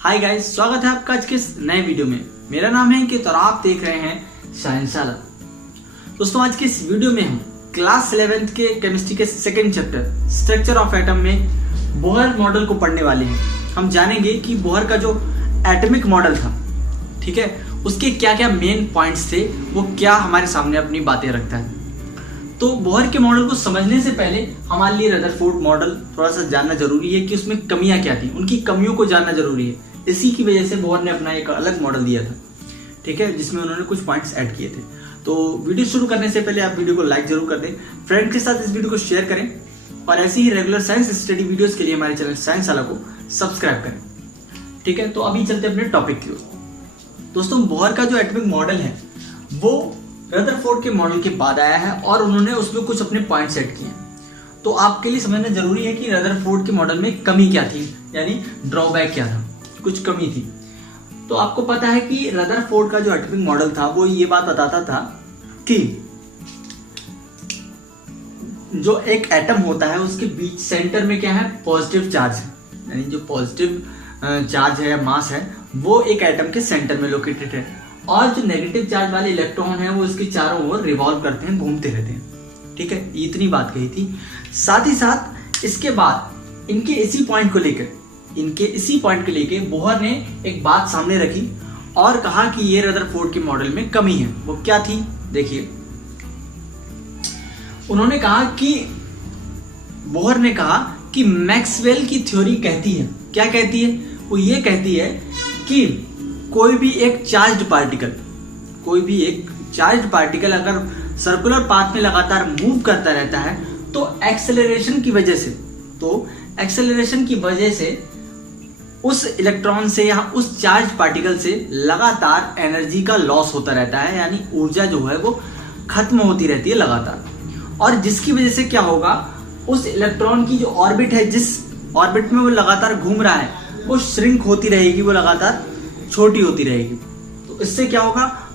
Hi guys, स्वागत है आपका आज के इस नए वीडियो में। मेरा नाम है अंकित और आप देख रहे हैं साइंसशाला। दोस्तों, आज के इस वीडियो में हम क्लास 11th के केमिस्ट्री के second chapter structure of atom में बोहर मॉडल को पढ़ने वाले हैं। हम जानेंगे कि बोहर का जो एटॉमिक मॉडल था, ठीक है, उसके क्या क्या मेन पॉइंट्स थे, वो क्या हमारे सामने अपनी बातें रखता है। तो बोहर के मॉडल को समझने से पहले हमारे लिए रदरफोर्ड मॉडल थोड़ा सा जानना जरूरी है कि उसमें कमियां क्या थी, उनकी कमियों को जानना जरूरी है। इसी की वजह से बोहर ने अपना एक अलग मॉडल दिया था, ठीक है, जिसमें उन्होंने कुछ पॉइंट्स ऐड किए थे। तो वीडियो शुरू करने से पहले आप वीडियो को लाइक जरूर कर दें, फ्रेंड के साथ इस वीडियो को शेयर करें और ऐसे ही रेगुलर साइंस स्टडी वीडियोस के लिए हमारे चैनल साइंसशाला को सब्सक्राइब करें, ठीक है। तो अभी चलते अपने टॉपिक की ओर। दोस्तों, बोहर का जो एटॉमिक मॉडल है वो रदरफोर्ड के मॉडल के बाद आया है और उन्होंने उसमें कुछ अपने पॉइंट सेट किए हैं। तो आपके लिए समझना जरूरी है कि रदरफोर्ड के मॉडल में कमी क्या थी, यानी ड्रॉबैक क्या था, कुछ कमी थी। तो आपको पता है कि रदरफोर्ड का जो एटॉमिक मॉडल था वो ये बात बताता था कि जो एक एटम होता है उसके बीच सेंटर में क्या है, पॉजिटिव चार्ज है, यानी जो पॉजिटिव चार्ज है या मास है वो एक एटम के सेंटर में लोकेटेड है और जो नेगेटिव चार्ज वाले इलेक्ट्रॉन है वो इसके चारों ओर रिवॉल्व करते हैं, घूमते रहते हैं, ठीक है। इतनी बात कही थी। साथ ही साथ इसके बाद इनके इसी पॉइंट को लेकर बोहर ने एक बात सामने रखी और कहा कि ये रदरफोर्ड के मॉडल में कमी है। वो क्या थी, देखिए। उन्होंने कहा कि बोहर ने कहा कि मैक्सवेल की थ्योरी कहती है, क्या कहती है, वो ये कहती है कि कोई भी एक चार्ज्ड पार्टिकल अगर सर्कुलर पाथ में लगातार मूव करता रहता है तो एक्सेलरेशन की वजह से उस इलेक्ट्रॉन से या उस चार्ज पार्टिकल से लगातार एनर्जी का लॉस होता रहता है, यानी ऊर्जा जो है वो खत्म होती रहती है लगातार। और जिसकी वजह से क्या होगा, उस इलेक्ट्रॉन की जो ऑर्बिट है, जिस ऑर्बिट में वो लगातार घूम रहा है, वो श्रिंक होती रहेगी, वो लगातार छोटी होती रहेगी। तो इससे क्या होगा,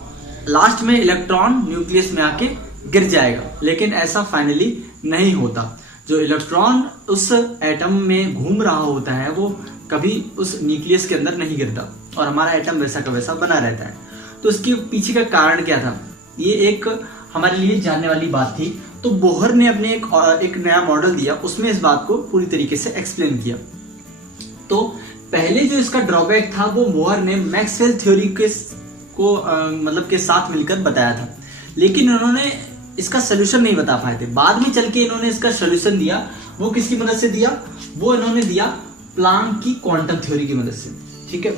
लास्ट में इलेक्ट्रॉन न्यूक्लियस में आके गिर जाएगा। लेकिन ऐसा फाइनली नहीं होता। जो इलेक्ट्रॉन उस एटम में घूम रहा होता है वो कभी उस न्यूक्लियस के अंदर नहीं गिरता और हमारा एटम वैसा का वैसा बना रहता है। तो इसके पीछे का कारण क्या था, ये एक हमारे लिए जानने वाली बात थी। तो बोहर ने अपने एक नया मॉडल दिया, उसमें इस बात को पूरी तरीके से एक्सप्लेन किया। तो पहले जो इसका ड्रॉबैक था वो बोहर ने मैक्सवेल थ्योरी के साथ मिलकर बताया था, लेकिन उन्होंने इसका सोल्यूशन नहीं बता पाए थे। बाद में चल के इन्होंने इसका सोल्यूशन दिया। वो किसकी मदद से दिया, वो इन्होंने दिया प्लांक की क्वांटम थ्योरी की मदद से, ठीक है।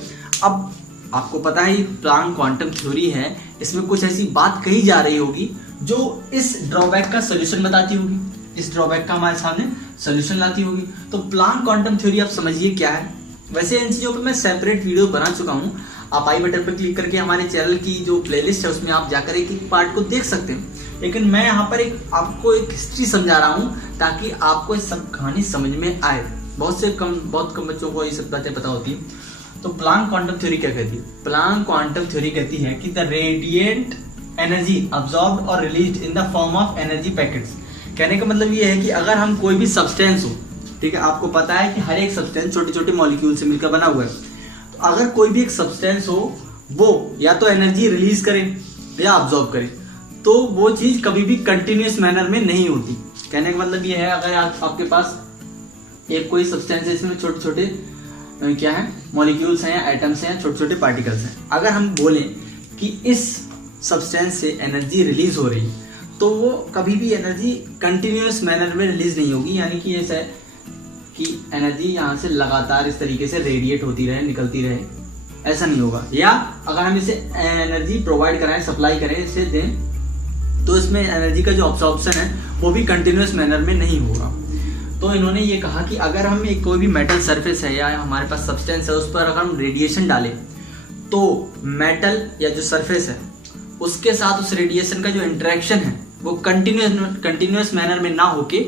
अब आपको पता है प्लांक क्वांटम थ्योरी है, इसमें कुछ ऐसी बात कही जा रही होगी जो इस ड्रॉबैक का सोल्यूशन बताती होगी, इस ड्रॉबैक का हमारे सामने सोल्यूशन लाती होगी। तो प्लांक क्वांटम थ्योरी आप समझिए क्या है। वैसे इन चीजों पर मैं सेपरेट वीडियो बना चुका हूँ, आप आई बटन पर क्लिक करके हमारे चैनल की जो प्लेलिस्ट है उसमें आप जाकर एक पार्ट को देख सकते हैं। लेकिन मैं यहाँ पर आपको एक हिस्ट्री समझा रहा हूँ ताकि आपको ये सब कहानी समझ में आए। बहुत कम बच्चों को ये सब बातें पता होती है। तो प्लांक क्वांटम थ्योरी क्या कहती है, प्लांक क्वांटम थ्योरी कहती है कि द रेडिएंट एनर्जी अब्सॉर्ब्ड और released in the form of energy packets. कहने का मतलब ये है कि अगर हम कोई भी सब्सटेंस हो, ठीक है, आपको पता है कि हर एक सब्सटेंस छोटे छोटे मॉलिक्यूल से मिलकर बना हुआ है। तो अगर कोई भी एक सब्सटेंस हो वो या तो एनर्जी रिलीज करे या अब्सॉर्ब करे, तो वो चीज कभी भी कंटिन्यूअस मैनर में नहीं होती। कहने का मतलब ये है, अगर आपके पास एक कोई सब्सटेंस है, इसमें छोटे छोटे क्या है, मॉलिक्यूल्स हैं या एटम्स हैं या छोटे छोटे पार्टिकल्स हैं। अगर हम बोलें कि इस सब्सटेंस से एनर्जी रिलीज हो रही है तो वो कभी भी एनर्जी कंटिन्यूअस मैनर में रिलीज नहीं होगी, यानी कि ऐसा है कि एनर्जी यहाँ से लगातार इस तरीके से रेडिएट होती रहे, निकलती रहे, ऐसा नहीं होगा। या अगर हम इसे एनर्जी प्रोवाइड कराएं, सप्लाई करें, इसे दें, तो इसमें एनर्जी का जो अब्सॉर्प्शन है वो भी कंटिन्यूअस मैनर में नहीं होगा। तो इन्होंने ये कहा कि अगर हम एक कोई भी मेटल सरफेस है या हमारे पास सब्सटेंस है उस पर अगर हम रेडिएशन डालें तो मेटल या जो सरफेस है उसके साथ उस रेडिएशन का जो इंटरेक्शन है वो कंटिन्यूअस मैनर में ना होके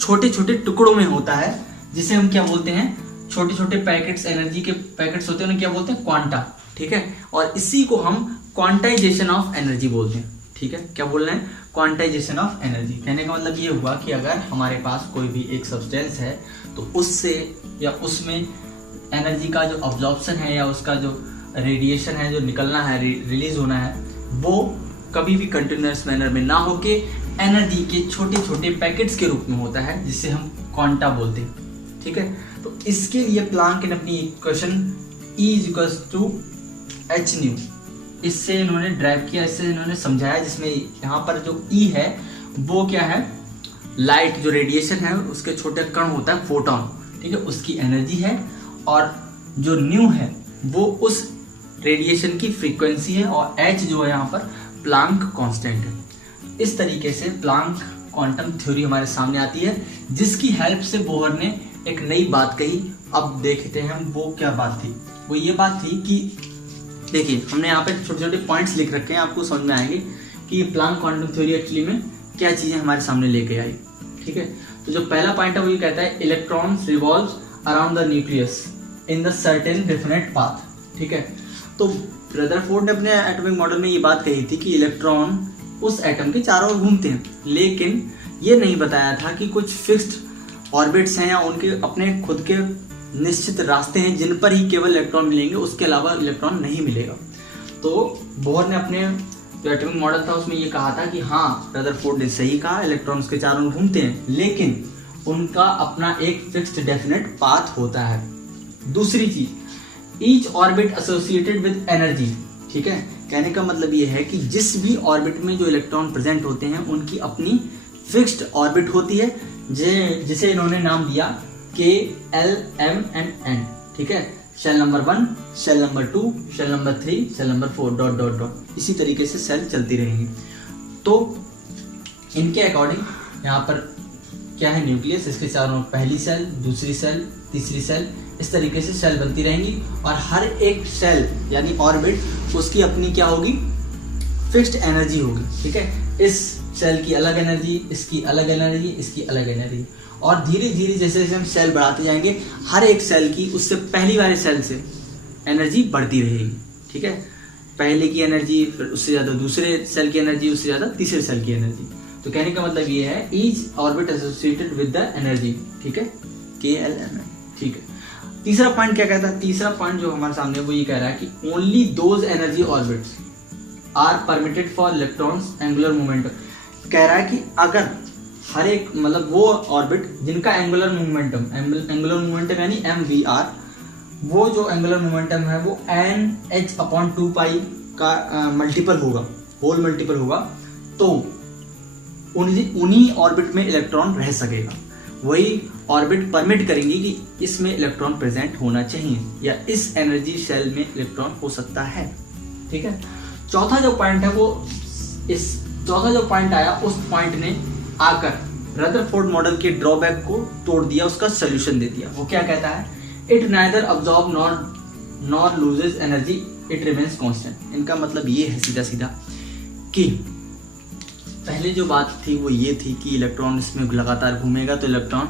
छोटे छोटे टुकड़ों में होता है, जिसे हम क्या बोलते हैं, छोटे छोटे पैकेट्स, एनर्जी के पैकेट्स होते हैं, उन्हें क्या बोलते हैं, क्वांटा, ठीक है। और इसी को हम क्वांटाइजेशन ऑफ एनर्जी बोलते हैं, ठीक है। क्या बोल रहे हैं, क्वांटाइजेशन ऑफ एनर्जी। कहने का मतलब ये हुआ कि अगर हमारे पास कोई भी एक सब्सटेंस है तो उससे या उसमें एनर्जी का जो अब्जॉर्प्शन है या उसका जो रेडिएशन है जो निकलना है, रिलीज होना है, वो कभी भी कंटिन्यूअस मैनर में ना होके एनर्जी के छोटे छोटे पैकेट्स के रूप में होता है, जिसे हम क्वांटा बोलते हैं। ठीक है, तो इसके लिए प्लांक ने अपनी इक्वेशन E=hν इससे इन्होंने ड्राइव किया, इससे इन्होंने समझाया, जिसमें यहाँ पर जो E है वो क्या है, लाइट जो रेडिएशन है उसके छोटे कण होता है फोटोन, ठीक है, उसकी एनर्जी है, और जो न्यू है वो उस रेडिएशन की फ्रीक्वेंसी है, और h जो है यहाँ पर प्लांक कांस्टेंट है। इस तरीके से प्लांक क्वांटम थ्योरी हमारे सामने आती है, जिसकी हेल्प से बोहर ने एक नई बात कही। अब देखते हैं हम वो क्या बात थी। वो ये बात थी कि देखिए हमने यहाँ पे छोटे छोटे पॉइंट्स लिख रखे हैं, आपको समझ में आएंगे कि ये प्लांक क्वांटम थ्योरी एक्चुअली में क्या चीजें हमारे सामने लेके आई। ठीक है, तो जो पहला पॉइंट है वो ये कहता है electrons revolves around the nucleus in the certain definite path. ठीक है, तो रदरफोर्ड ने अपने एटॉमिक मॉडल में ये बात कही थी कि इलेक्ट्रॉन उस एटम के चारों ओर घूमते हैं, लेकिन ये नहीं बताया था कि कुछ फिक्स्ड ऑर्बिट्स हैं या उनके अपने खुद के निश्चित रास्ते हैं जिन पर ही केवल इलेक्ट्रॉन मिलेंगे, उसके अलावा इलेक्ट्रॉन नहीं मिलेगा। तो बोहर ने अपने जो एटॉमिक मॉडल था उसमें ये कहा था कि हाँ, रदरफोर्ड ने सही कहा, इलेक्ट्रॉन्स के चारों ओर घूमते हैं, लेकिन उनका अपना एक फिक्स्ड डेफिनेट पाथ होता है। दूसरी चीज, each orbit associated with energy. ठीक है, कहने का मतलब ये है कि जिस भी ऑर्बिट में जो इलेक्ट्रॉन प्रेजेंट होते हैं उनकी अपनी फिक्स्ड ऑर्बिट होती है, जिसे इन्होंने नाम दिया K, L, M and N। ठीक है, shell number 1, shell number 2, shell number 3, shell number 4 dot dot dot, इसी तरीके से सेल चलती रहेंगी। तो इनके अकॉर्डिंग यहाँ पर क्या है, न्यूक्लियस, इसके चारों पहली सेल, दूसरी सेल, तीसरी सेल, इस तरीके से सेल बनती रहेंगी, और हर एक सेल यानी ऑर्बिट उसकी अपनी क्या होगी, फिक्स्ड एनर्जी होगी। ठीक है, इस सेल की अलग एनर्जी, इसकी अलग एनर्जी, इसकी अलग एनर्जी, और धीरे धीरे जैसे जैसे हम सेल बढ़ाते जाएंगे हर एक सेल की उससे पहली वाले सेल से एनर्जी बढ़ती रहेगी। ठीक है, पहले की एनर्जी, फिर उससे ज़्यादा दूसरे सेल की एनर्जी, उससे ज़्यादा तीसरे सेल की एनर्जी। तो कहने का मतलब ये है each orbit associated with the energy. ठीक है, K, L, M, N। ठीक है, तीसरा पॉइंट क्या कहता है, तीसरा पॉइंट जो हमारे सामने वो ये कह रहा है कि only those energy orbits are permitted for electrons angular momentum. कह रहा है कि अगर हर एक मतलब वो ऑर्बिट जिनका एंगुलर मोमेंटम यानी MVR, वो जो एंगुलर मोमेंटम है वो NH/2π का मल्टीपल होगा, होल मल्टीपल होगा, तो उन्हीं ऑर्बिट में इलेक्ट्रॉन रह सकेगा। वही ऑर्बिट परमिट करेंगी कि इसमें इलेक्ट्रॉन प्रेजेंट होना चाहिए या इस एनर्जी सेल में इलेक्ट्रॉन हो सकता है। ठीक है, चौथा जो पॉइंट है वो चौथा जो पॉइंट आया उस पॉइंट ने आकर रदरफोर्ड मॉडल के ड्रॉबैक को तोड़ दिया, उसका सोल्यूशन दे दिया। वो क्या कहता है, it neither absorb nor loses energy, it remains constant. इनका मतलब ये है सीधा सीधा कि पहले जो बात थी वो ये थी कि इलेक्ट्रॉन इसमें लगातार घूमेगा तो इलेक्ट्रॉन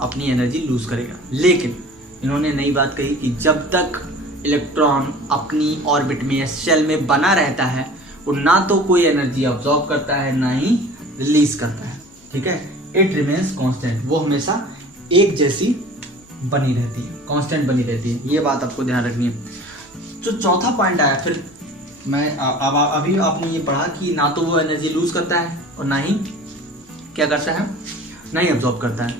अपनी एनर्जी लूज करेगा, लेकिन इन्होंने नई बात कही कि जब तक इलेक्ट्रॉन अपनी ऑर्बिट में या शेल में बना रहता है वो ना तो कोई एनर्जी अब्सॉर्ब करता है ना ही रिलीज करता है। ठीक है, इट रिमेन्स कांस्टेंट, वो हमेशा एक जैसी बनी रहती है, कांस्टेंट बनी रहती है। ये बात आपको ध्यान रखनी है। जो चौथा पॉइंट आया, फिर मैं अभी आपने ये पढ़ा कि ना तो वो एनर्जी लूज करता है और ना ही क्या करता है, ना ही अब्सॉर्ब करता है।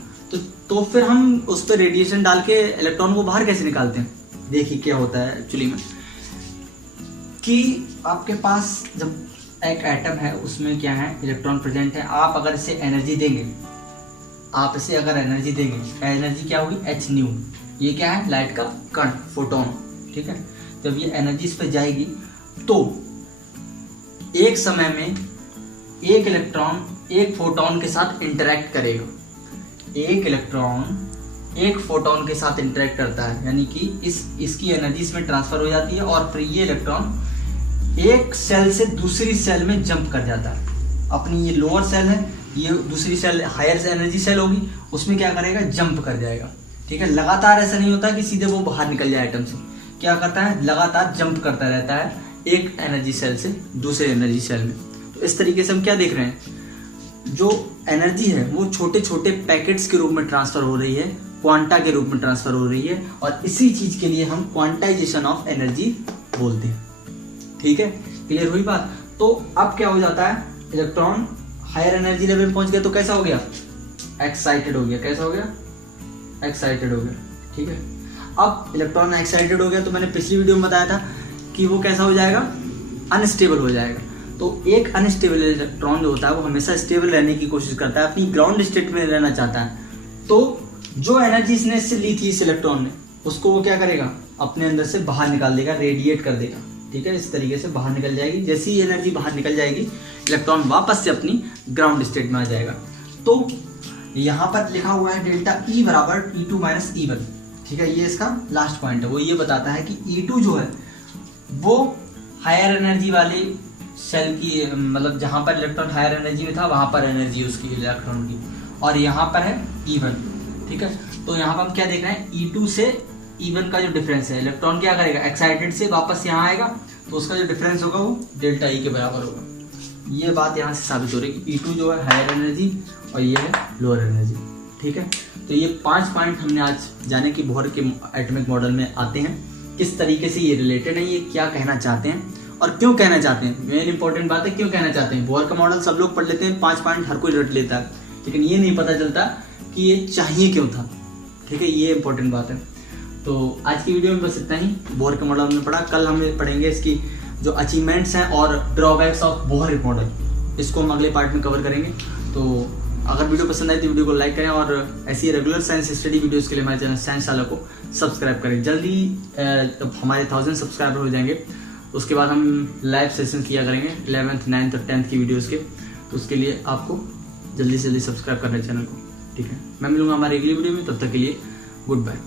तो फिर हम उस पर रेडिएशन डाल के इलेक्ट्रॉन को बाहर कैसे निकालते हैं। देखिए क्या होता है एक्चुअली में कि आपके पास जब एक एटम है उसमें क्या है, इलेक्ट्रॉन प्रेजेंट है, आप अगर इसे एनर्जी देंगे, एनर्जी क्या होगी, hν। ये क्या है, लाइट का कण, फोटोन। ठीक है, जब ये एनर्जी इस पर जाएगी तो एक समय में एक इलेक्ट्रॉन एक फोटोन के साथ इंटरेक्ट करेगा। एक इलेक्ट्रॉन एक फोटोन के साथ इंटरेक्ट करता है, यानी कि इसकी एनर्जी इसमें ट्रांसफर हो जाती है, और फिर ये इलेक्ट्रॉन एक सेल से दूसरी सेल में जंप कर जाता है। अपनी ये लोअर सेल है, ये दूसरी सेल हायर एनर्जी सेल होगी, उसमें क्या करेगा, जंप कर जाएगा। ठीक है, लगातार ऐसा नहीं होता कि सीधे वो बाहर निकल जाए एटम से, क्या करता है, लगातार जंप करता रहता है एक एनर्जी सेल से दूसरे एनर्जी सेल में। तो इस तरीके से हम क्या देख रहे हैं, जो एनर्जी है वो छोटे छोटे पैकेट्स के रूप में ट्रांसफर हो रही है क्वांटा के रूप में ट्रांसफर हो रही है, और इसी चीज के लिए हम क्वांटाइजेशन ऑफ एनर्जी बोलते हैं। ठीक है, क्लियर हुई बात। तो अब क्या हो जाता है, इलेक्ट्रॉन हायर एनर्जी लेवल में पहुंच गया तो कैसा हो गया, एक्साइटेड हो गया। कैसा हो गया, एक्साइटेड हो गया। ठीक है, अब इलेक्ट्रॉन एक्साइटेड हो गया तो मैंने पिछली वीडियो में बताया था कि वो कैसा हो जाएगा, अनस्टेबल हो जाएगा। तो एक अनस्टेबल इलेक्ट्रॉन जो होता है वो हमेशा स्टेबल रहने की कोशिश करता है, अपनी ग्राउंड स्टेट में रहना चाहता है। तो जो एनर्जी इसने इससे ली थी इस इलेक्ट्रॉन ने, उसको वो क्या करेगा, अपने अंदर से बाहर निकाल देगा, रेडिएट कर देगा। ठीक है, इस तरीके से बाहर निकल जाएगी। जैसी ही एनर्जी बाहर निकल जाएगी, इलेक्ट्रॉन वापस से अपनी ग्राउंड स्टेट में आ जाएगा। तो यहाँ पर लिखा हुआ है डेल्टा E बराबर E2 माइनस E1। ठीक है, ये इसका लास्ट पॉइंट है। वो ये बताता है कि E2 जो है वो हायर एनर्जी वाले सेल की, मतलब जहां पर इलेक्ट्रॉन हायर एनर्जी में था वहां पर एनर्जी उसकी इलेक्ट्रॉन की, और यहाँ पर है E1। ठीक है, तो यहाँ पर हम क्या देख रहे हैं, E2 से E1 का जो डिफरेंस है, इलेक्ट्रॉन क्या करेगा, एक्साइटेड से वापस यहाँ आएगा तो उसका जो डिफरेंस होगा वो डेल्टा E के बराबर होगा। ये बात यहाँ से साबित हो रही है कि E2 जो है हायर एनर्जी और ये है लोअर एनर्जी। ठीक है, तो ये 5 पॉइंट हमने आज जाने कि बोहर के एटॉमिक मॉडल में आते हैं, किस तरीके से ये रिलेटेड है, ये क्या कहना चाहते हैं और क्यों कहना चाहते हैं। मेन इंपॉर्टेंट बात है क्यों कहना चाहते हैं। बोहर का मॉडल सब लोग पढ़ लेते हैं, 5 पॉइंट हर कोई रट लेता है, लेकिन ये नहीं पता चलता कि ये चाहिए क्यों था। ठीक है, ये इंपॉर्टेंट बात है। तो आज की वीडियो में बस इतना ही। बोहर का मॉडल हमने पढ़ा, कल हम पढ़ेंगे इसकी जो अचीवमेंट्स हैं और ड्रॉबैक्स ऑफ बोहर मॉडल, इसको हम अगले पार्ट में कवर करेंगे। तो अगर वीडियो पसंद आए तो वीडियो को लाइक करें, और ऐसी रेगुलर साइंस स्टडी वीडियोस के लिए हमारे चैनल साइंस वाला को सब्सक्राइब करें। जल्दी हमारे 1000 सब्सक्राइबर हो जाएंगे, उसके बाद हम लाइव सेशन किया करेंगे 11th, 9th और 10th की वीडियोज़ के। तो उसके लिए आपको जल्दी से जल्दी सब्सक्राइब करना है चैनल को। ठीक है, मैं मिलूंगा हमारे अगली वीडियो में, तब तक के लिए गुड बाय।